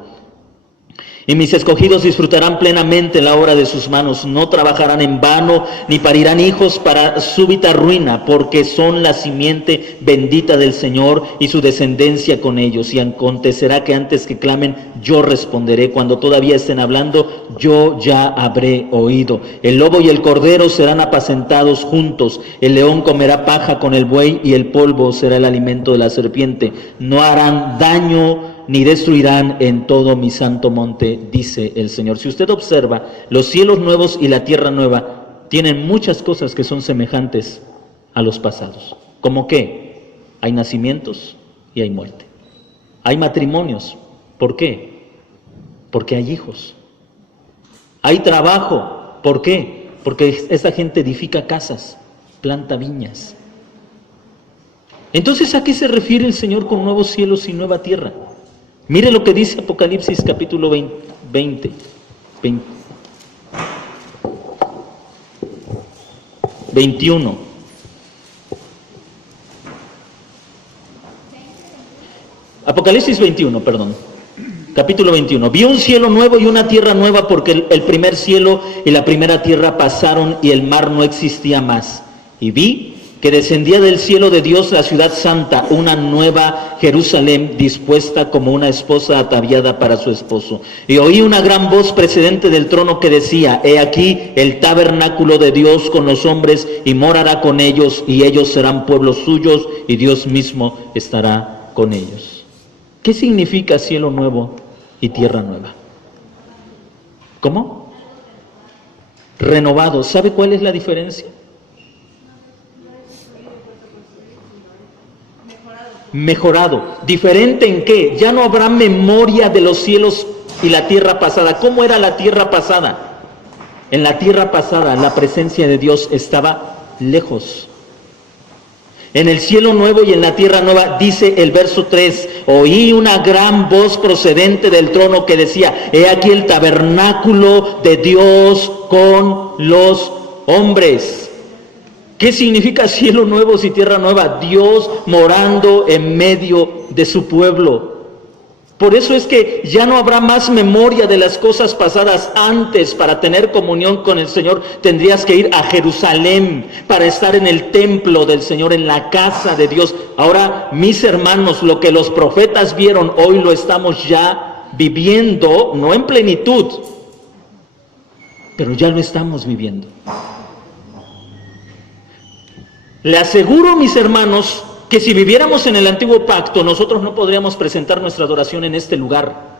Y mis escogidos disfrutarán plenamente la obra de sus manos. No trabajarán en vano, ni parirán hijos para súbita ruina, porque son la simiente bendita del Señor y su descendencia con ellos. Y acontecerá que antes que clamen, yo responderé. Cuando todavía estén hablando, yo ya habré oído. El lobo y el cordero serán apacentados juntos. El león comerá paja con el buey, y el polvo será el alimento de la serpiente. No harán daño ni destruirán en todo mi santo monte, dice el Señor. Si usted observa, los cielos nuevos y la tierra nueva tienen muchas cosas que son semejantes a los pasados. ¿Cómo qué? Hay nacimientos y hay muerte. Hay matrimonios. ¿Por qué? Porque hay hijos. Hay trabajo. ¿Por qué? Porque esta gente edifica casas, planta viñas. Entonces, ¿a qué se refiere el Señor con nuevos cielos y nueva tierra? Mire lo que dice Apocalipsis capítulo 21. Apocalipsis 21, perdón. Capítulo 21. Vi un cielo nuevo y una tierra nueva, porque el primer cielo y la primera tierra pasaron y el mar no existía más. Y vi que descendía del cielo de Dios la ciudad santa, una nueva Jerusalén, dispuesta como una esposa ataviada para su esposo. Y oí una gran voz procedente del trono que decía: he aquí el tabernáculo de Dios con los hombres, y morará con ellos, y ellos serán pueblos suyos, y Dios mismo estará con ellos. ¿Qué significa cielo nuevo y tierra nueva? ¿Cómo? renovados. ¿Sabe cuál es la diferencia? Mejorado. ¿Diferente en qué? Ya no habrá memoria de los cielos y la tierra pasada. ¿Cómo era la tierra pasada? En la tierra pasada la presencia de Dios estaba lejos. En el cielo nuevo y en la tierra nueva, dice el verso 3, oí una gran voz procedente del trono que decía, he aquí el tabernáculo de Dios con los hombres. ¿Qué significa cielo nuevo y tierra nueva? Dios morando en medio de su pueblo. Por eso es que ya no habrá más memoria de las cosas pasadas. Antes, para tener comunión con el Señor, tendrías que ir a Jerusalén para estar en el templo del Señor, en la casa de Dios. Ahora, mis hermanos, lo que los profetas vieron, hoy lo estamos ya viviendo, no en plenitud, pero ya lo estamos viviendo. Le aseguro, mis hermanos, que si viviéramos en el antiguo pacto, nosotros no podríamos presentar nuestra adoración en este lugar.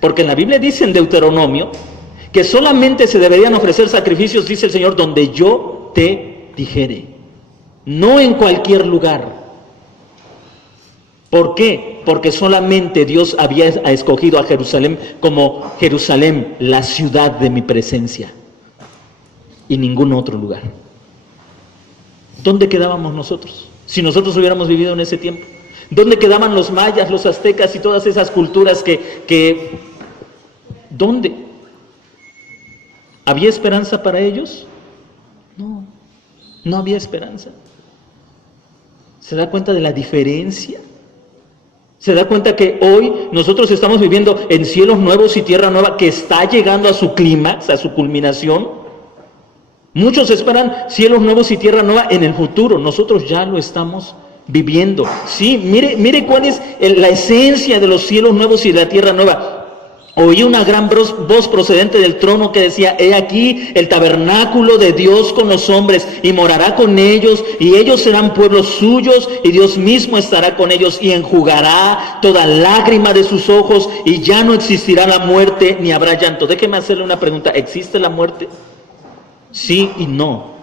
Porque en la Biblia dice en Deuteronomio que solamente se deberían ofrecer sacrificios, dice el Señor, donde yo te dijere. No en cualquier lugar. ¿Por qué? Porque solamente Dios había escogido a Jerusalén como Jerusalén, la ciudad de mi presencia. Y ningún otro lugar. ¿Dónde quedábamos nosotros? Si nosotros hubiéramos vivido en ese tiempo. ¿Dónde quedaban los mayas, los aztecas y todas esas culturas ¿dónde? ¿Había esperanza para ellos? No, no había esperanza. ¿Se da cuenta de la diferencia? ¿Se da cuenta que hoy nosotros estamos viviendo en cielos nuevos y tierra nueva que está llegando a su clímax, a su culminación? Muchos esperan cielos nuevos y tierra nueva en el futuro. Nosotros ya lo estamos viviendo. Sí, mire cuál es la esencia de los cielos nuevos y de la tierra nueva. Oí una gran voz procedente del trono que decía, he aquí el tabernáculo de Dios con los hombres, y morará con ellos, y ellos serán pueblos suyos, y Dios mismo estará con ellos, y enjugará toda lágrima de sus ojos, y ya no existirá la muerte, ni habrá llanto. Déjeme hacerle una pregunta, ¿existe la muerte? Sí y no.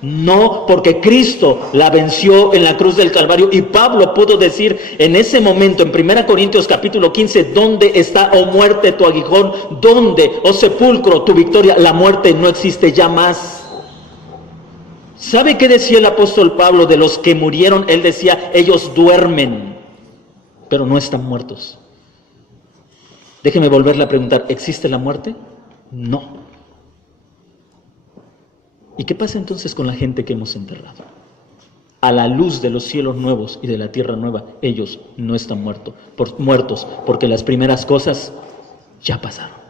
No, porque Cristo la venció en la cruz del Calvario, y Pablo pudo decir en ese momento en 1 Corintios capítulo 15, ¿dónde está, oh muerte, tu aguijón? ¿Dónde, oh sepulcro, tu victoria? La muerte no existe ya más. ¿Sabe qué decía el apóstol Pablo de los que murieron? Él decía, ellos duermen, pero no están muertos. Déjeme volverle a preguntar, ¿existe la muerte? No. ¿Y qué pasa entonces con la gente que hemos enterrado? A la luz de los cielos nuevos y de la tierra nueva, ellos no están muertos, porque las primeras cosas ya pasaron.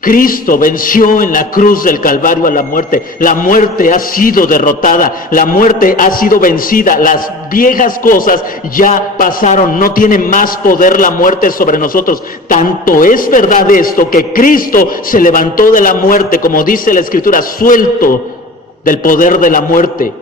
Cristo venció en la cruz del Calvario a la muerte. La muerte ha sido derrotada, la muerte ha sido vencida. Las viejas cosas ya pasaron, no tiene más poder la muerte sobre nosotros. Tanto es verdad esto que Cristo se levantó de la muerte, como dice la Escritura, suelto del poder de la muerte.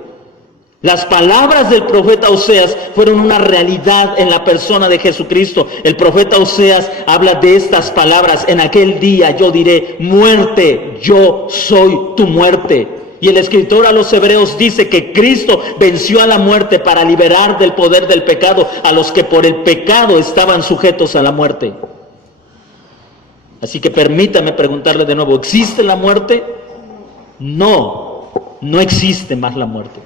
Las palabras del profeta Oseas fueron una realidad en la persona de Jesucristo. El profeta Oseas habla de estas palabras: en aquel día yo diré, muerte, yo soy tu muerte. Y el escritor a los Hebreos dice que Cristo venció a la muerte para liberar del poder del pecado a los que por el pecado estaban sujetos a la muerte. Así que permítame preguntarle de nuevo, ¿existe la muerte? No, no existe más la muerte.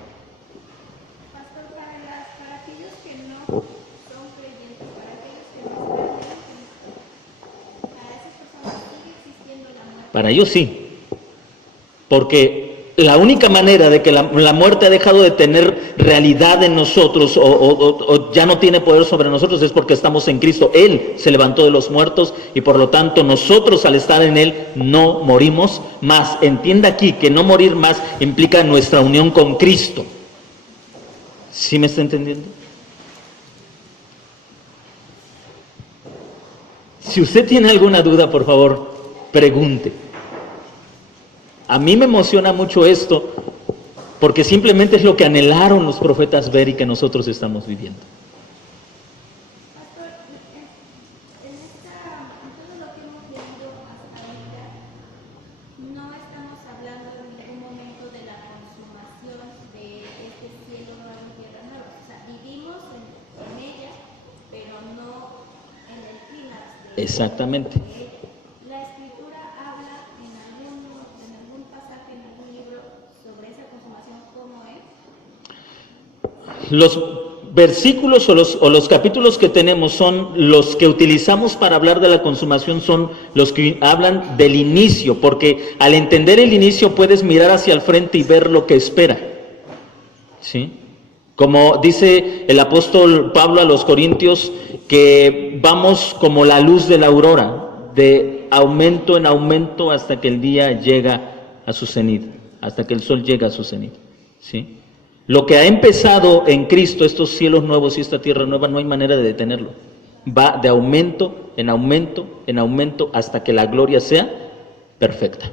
Para aquellos que no son creyentes, para aquellos que no están en Cristo, para esas personas sigue existiendo la muerte. Para ellos sí, porque la única manera de que la muerte ha dejado de tener realidad en nosotros o ya no tiene poder sobre nosotros es porque estamos en Cristo. Él se levantó de los muertos y por lo tanto nosotros al estar en Él no morimos más. Entienda aquí que no morir más implica nuestra unión con Cristo. ¿Sí me está entendiendo? Si usted tiene alguna duda, por favor, pregunte. A mí me emociona mucho esto, porque simplemente es lo que anhelaron los profetas ver y que nosotros estamos viviendo. Pastor, en todo lo que hemos leído hasta ahorita, no Exactamente. ¿La escritura habla en algún pasaje, en algún libro, sobre esa consumación, cómo es? Los versículos o los capítulos que tenemos son los que utilizamos para hablar de la consumación, son los que hablan del inicio, porque al entender el inicio puedes mirar hacia el frente y ver lo que espera. ¿Sí? Como dice el apóstol Pablo a los Corintios, que vamos como la luz de la aurora, de aumento en aumento hasta que el día llega a su cenit, hasta que el sol llega a su cenit. ¿Sí? Lo que ha empezado en Cristo, estos cielos nuevos y esta tierra nueva, no hay manera de detenerlo. Va de aumento en aumento en aumento hasta que la gloria sea perfecta.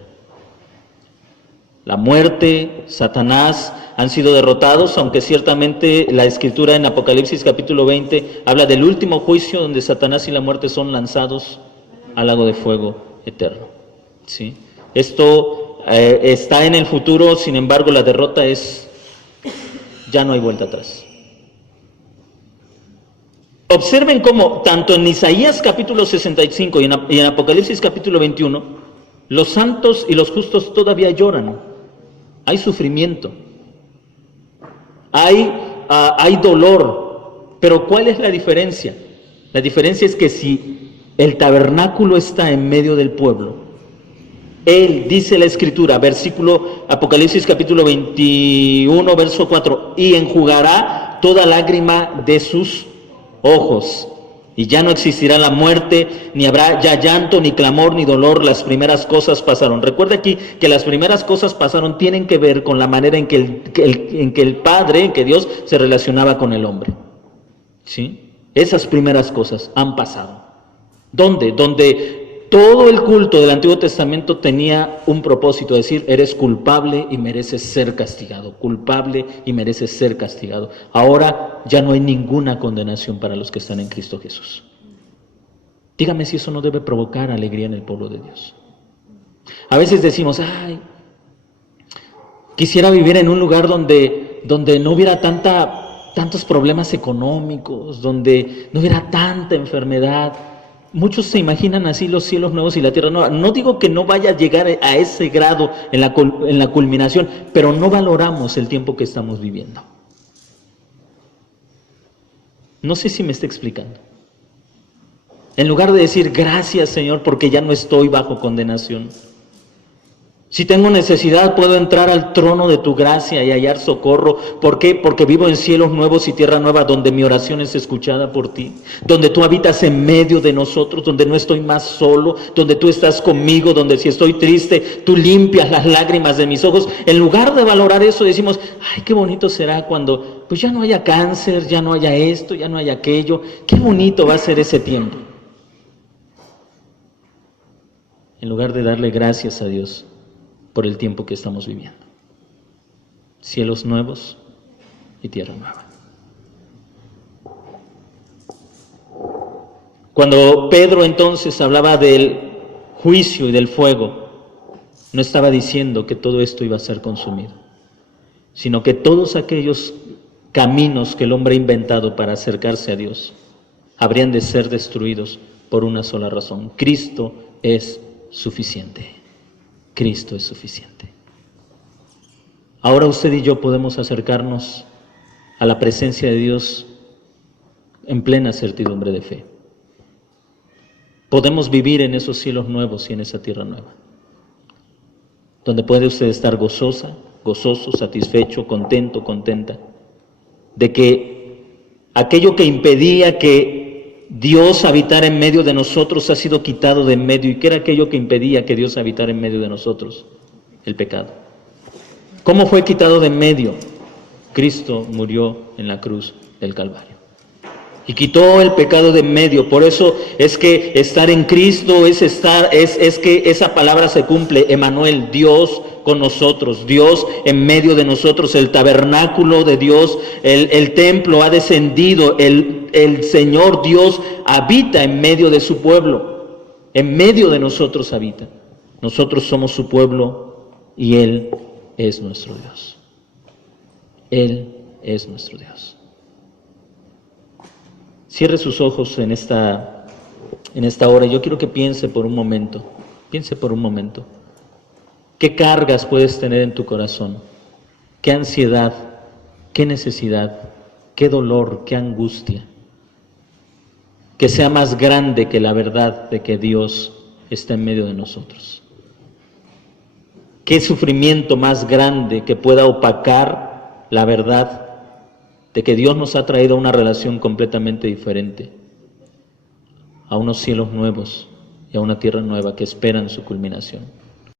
La muerte, Satanás han sido derrotados, aunque ciertamente la Escritura en Apocalipsis capítulo 20 habla del último juicio donde Satanás y la muerte son lanzados al lago de fuego eterno. ¿Sí? Esto está en el futuro, sin embargo la derrota ya no hay vuelta atrás. Observen cómo tanto en Isaías capítulo 65 y en Apocalipsis capítulo 21, los santos y los justos todavía lloran. Hay sufrimiento, hay dolor, pero ¿cuál es la diferencia? La diferencia es que si el tabernáculo está en medio del pueblo, Él, dice la Escritura, versículo Apocalipsis capítulo 21, verso 4, y enjugará toda lágrima de sus ojos, y ya no existirá la muerte, ni habrá ya llanto, ni clamor, ni dolor, las primeras cosas pasaron. Recuerda aquí que las primeras cosas pasaron tienen que ver con la manera en que el Padre, en que Dios se relacionaba con el hombre. ¿Sí? Esas primeras cosas han pasado. ¿Dónde? Donde todo el culto del Antiguo Testamento tenía un propósito, decir, eres culpable y mereces ser castigado, culpable y mereces ser castigado. Ahora ya no hay ninguna condenación para los que están en Cristo Jesús. Dígame si eso no debe provocar alegría en el pueblo de Dios. A veces decimos, quisiera vivir en un lugar donde no hubiera tantos problemas económicos, donde no hubiera tanta enfermedad. Muchos se imaginan así los cielos nuevos y la tierra nueva. No digo que no vaya a llegar a ese grado en la culminación, pero no valoramos el tiempo que estamos viviendo. No sé si me está explicando. En lugar de decir, gracias Señor, porque ya no estoy bajo condenación. Si tengo necesidad, puedo entrar al trono de tu gracia y hallar socorro. ¿Por qué? Porque vivo en cielos nuevos y tierra nueva, donde mi oración es escuchada por ti, donde tú habitas en medio de nosotros, donde no estoy más solo, donde tú estás conmigo, donde si estoy triste, tú limpias las lágrimas de mis ojos. En lugar de valorar eso, decimos, ay, qué bonito será cuando pues ya no haya cáncer, ya no haya esto, ya no haya aquello. Qué bonito va a ser ese tiempo. En lugar de darle gracias a Dios por el tiempo que estamos viviendo. Cielos nuevos y tierra nueva. Cuando Pedro entonces hablaba del juicio y del fuego, no estaba diciendo que todo esto iba a ser consumido, sino que todos aquellos caminos que el hombre ha inventado para acercarse a Dios habrían de ser destruidos por una sola razón: Cristo es suficiente. Cristo es suficiente. Ahora usted y yo podemos acercarnos a la presencia de Dios en plena certidumbre de fe. Podemos vivir en esos cielos nuevos y en esa tierra nueva, donde puede usted estar gozosa, gozoso, satisfecho, contento, contenta, de que aquello que impedía que Dios habitara en medio de nosotros ha sido quitado de en medio. ¿Y qué era aquello que impedía que Dios habitara en medio de nosotros? El pecado. ¿Cómo fue quitado de en medio? Cristo murió en la cruz del Calvario y quitó el pecado de en medio. Por eso es que estar en Cristo es que esa palabra se cumple. Emmanuel, Dios con nosotros, Dios en medio de nosotros, el tabernáculo de Dios, el templo ha descendido, el Señor Dios habita en medio de su pueblo, en medio de nosotros habita. Nosotros somos su pueblo y Él es nuestro Dios. Él es nuestro Dios. Cierre sus ojos en esta en esta hora. Yo quiero que piense por un momento, ¿qué cargas puedes tener en tu corazón? ¿Qué ansiedad? ¿Qué necesidad? ¿Qué dolor? ¿Qué angustia? Que sea más grande que la verdad de que Dios está en medio de nosotros. ¿Qué sufrimiento más grande que pueda opacar la verdad de que Dios nos ha traído a una relación completamente diferente, a unos cielos nuevos y a una tierra nueva que esperan su culminación?